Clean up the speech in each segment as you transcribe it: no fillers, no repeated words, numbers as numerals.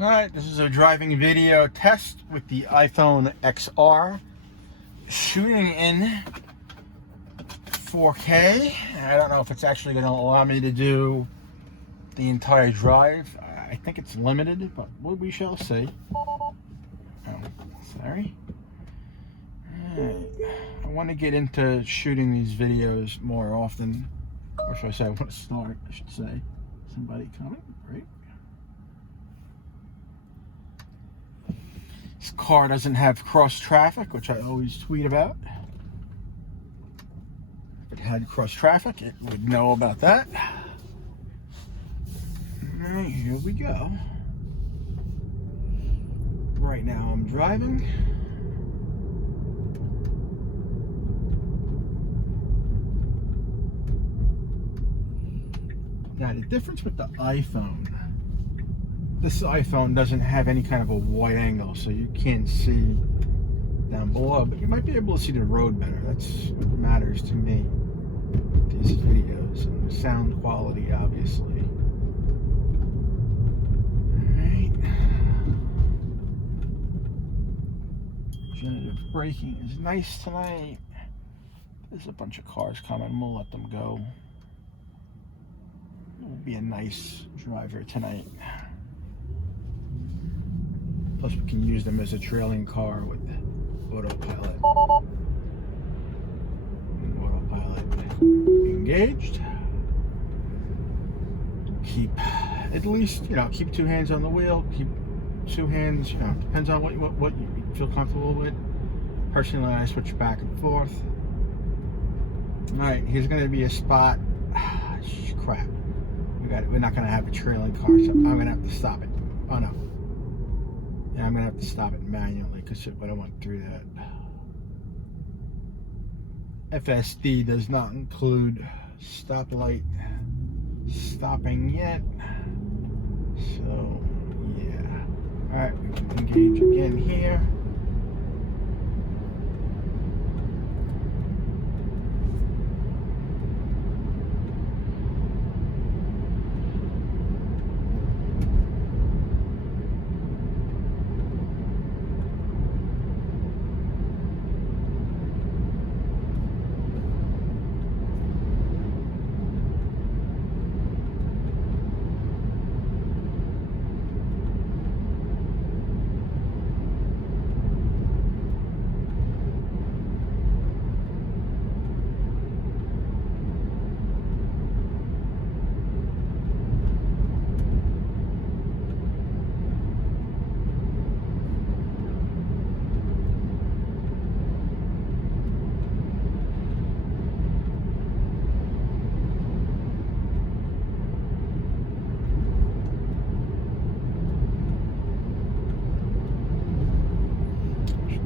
Alright, this is a driving video test with the iPhone XR, shooting in 4K. I don't know if it's actually going to allow me to do the entire drive. I think it's limited, but we shall see. Oh, sorry. Alright. I want to get into shooting these videos more often. Or should I say, I want to start, I should say. Somebody coming? Great. This car doesn't have cross traffic, which I always tweet about. If it had cross traffic, it would know about that. Alright, here we go. Right now I'm driving. Now the difference with the iPhone, this iPhone doesn't have any kind of a wide angle, so you can't see down below, but you might be able to see the road better. That's what matters to me with these videos, and the sound quality, obviously. Alright. Regenerative braking is nice tonight. There's a bunch of cars coming, we'll let them go. It will be a nice driver tonight. Plus we can use them as a trailing car with autopilot. Autopilot engaged. Keep at least, keep two hands on the wheel. Keep two hands, depends on what you feel comfortable with. Personally, I switch back and forth. Alright, here's going to be a spot. Crap. We're not going to have a trailing car, so I'm going to have to stop it. Oh no. Yeah, I'm going to have to stop it manually because I went through that. FSD does not include stoplight stopping yet. So, yeah. Alright, we can engage again here.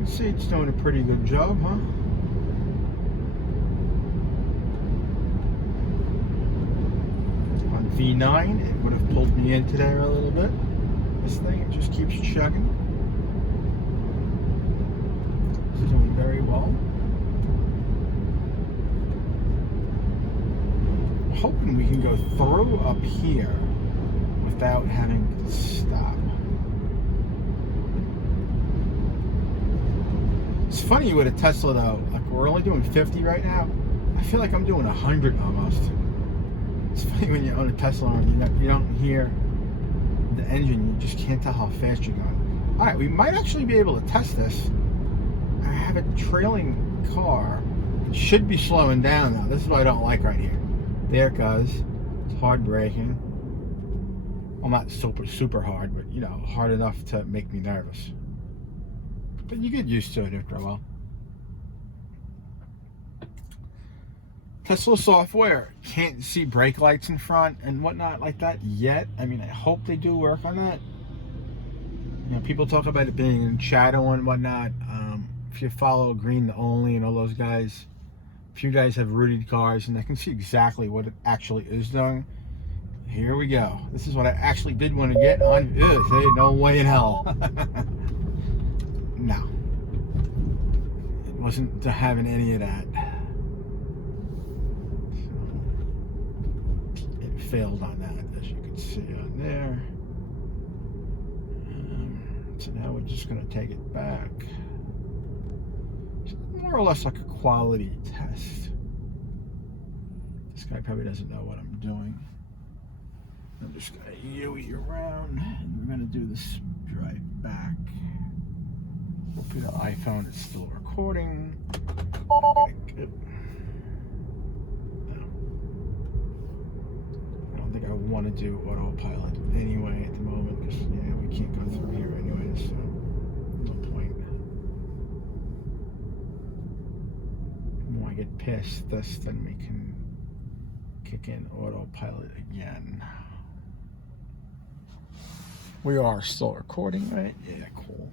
See, it's doing a pretty good job, huh? On V9, it would have pulled me into there a little bit. This thing just keeps chugging. It's doing very well. I'm hoping we can go through up here without having to stop. It's funny with a Tesla though, like we're only doing 50 right now. I feel like I'm doing 100 almost. It's funny when you own a Tesla and you don't hear the engine, you just can't tell how fast you're going. Alright, we might actually be able to test this. I have a trailing car. It should be slowing down now. This is what I don't like right here. There it goes. It's hard braking. Well, not super hard, but hard enough to make me nervous. But you get used to it after a while. Tesla software can't see brake lights in front and whatnot like that yet. I mean, I hope they do work on that. People talk about it being in shadow and whatnot. If you follow Green Only and all those guys, a few guys have rooted cars and they can see exactly what it actually is doing. Here we go. This is what I actually did want to get on. Hey, no way in hell. No, it wasn't having any of that. So it failed on that, as you can see on there. So now we're just going to take it back. It's more or less like a quality test. This guy probably doesn't know what I'm doing. I'm just going to U-E around, and we're going to do this drive back. Hopefully the iPhone is still recording. Good. No. I don't think I want to do autopilot anyway at the moment, because yeah, we can't go through here anyway, so no point. When I get past this, then we can kick in autopilot again. We are still recording, right? Yeah, cool.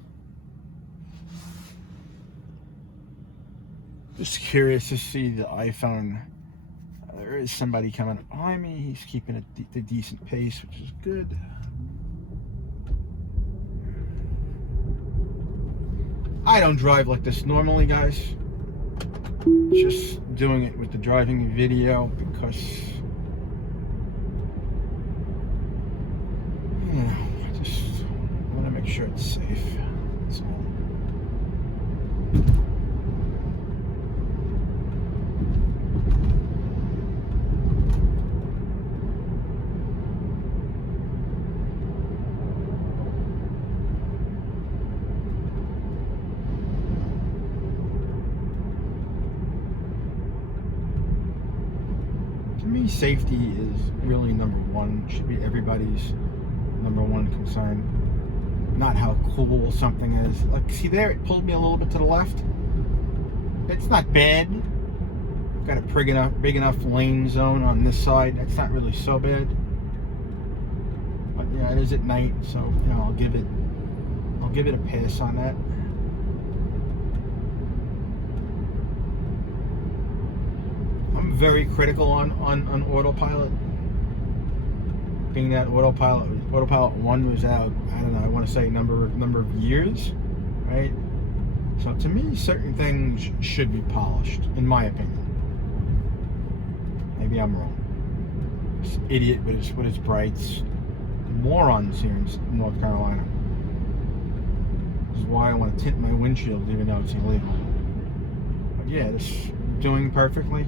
Just curious to see the iPhone. There is somebody coming up behind me. He's keeping a decent pace, which is good. I don't drive like this normally, guys. Just doing it with the driving video because I just want to make sure it's safe. That's all. To me, safety is really number one. Should be everybody's number one concern. Not how cool something is. Like, see there, it pulled me a little bit to the left. It's not bad. Got a big enough lane zone on this side. That's not really so bad. But yeah, it is at night, so you know, I'll give it a pass on that. I'm very critical on autopilot. Being that autopilot 1 was out, I don't know, I want to say number of years, right? So to me, certain things should be polished, in my opinion. Maybe I'm wrong. This idiot with his brights, morons here in North Carolina. This is why I want to tint my windshield, even though it's illegal. But yeah, this is doing perfectly.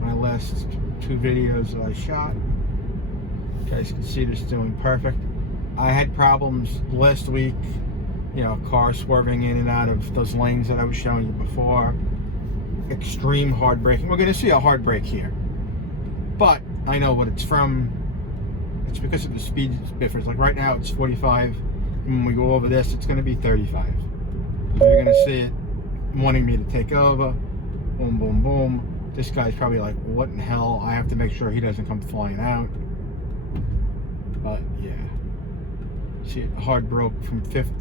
My last 2 videos that I shot, you guys can see this doing perfect. I had problems last week, you know, cars swerving in and out of those lanes that I was showing you before. Extreme hard braking. We're going to see a hard brake here, but I know what it's from. It's because of the speed difference. Like right now it's 45, and when we go over this it's going to be 35. So you're going to see it wanting me to take over. Boom, boom, boom. This guy's probably like, what in hell? I have to make sure he doesn't come flying out. But yeah, see it hard braked from 50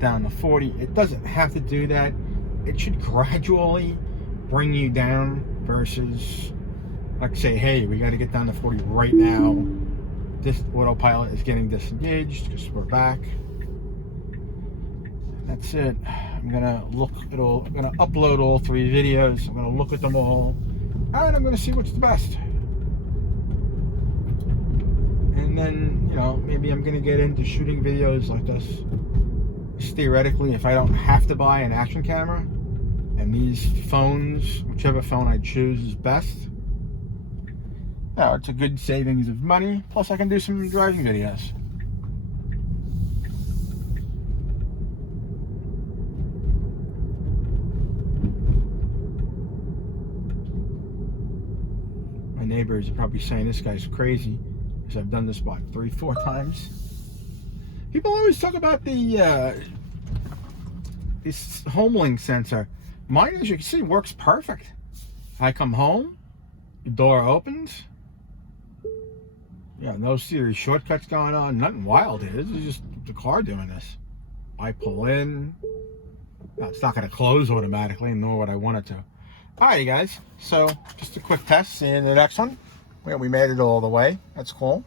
down to 40. It doesn't have to do that. It should gradually bring you down versus like say, hey, we got to get down to 40 right now. This autopilot is getting disengaged because we're back. That's it. I'm gonna look at all. I'm gonna upload all 3 videos. I'm gonna look at them all, and I'm gonna see what's the best. And then, you know, maybe I'm gonna get into shooting videos like this. Just theoretically, if I don't have to buy an action camera, and these phones, whichever phone I choose is best. Now, it's a good savings of money. Plus, I can do some driving videos. My neighbors are probably saying this guy's crazy because I've done this about 3-4 times. People always talk about the this HomeLink sensor. Mine, as you can see, works perfect. I come home, the door opens. Yeah, no serious shortcuts going on. Nothing wild here. This is just the car doing this. I pull in. No, it's not going to close automatically, nor would I want it to. Alright, guys. So, just a quick test. See you in the next one. Well, we made it all the way. That's cool.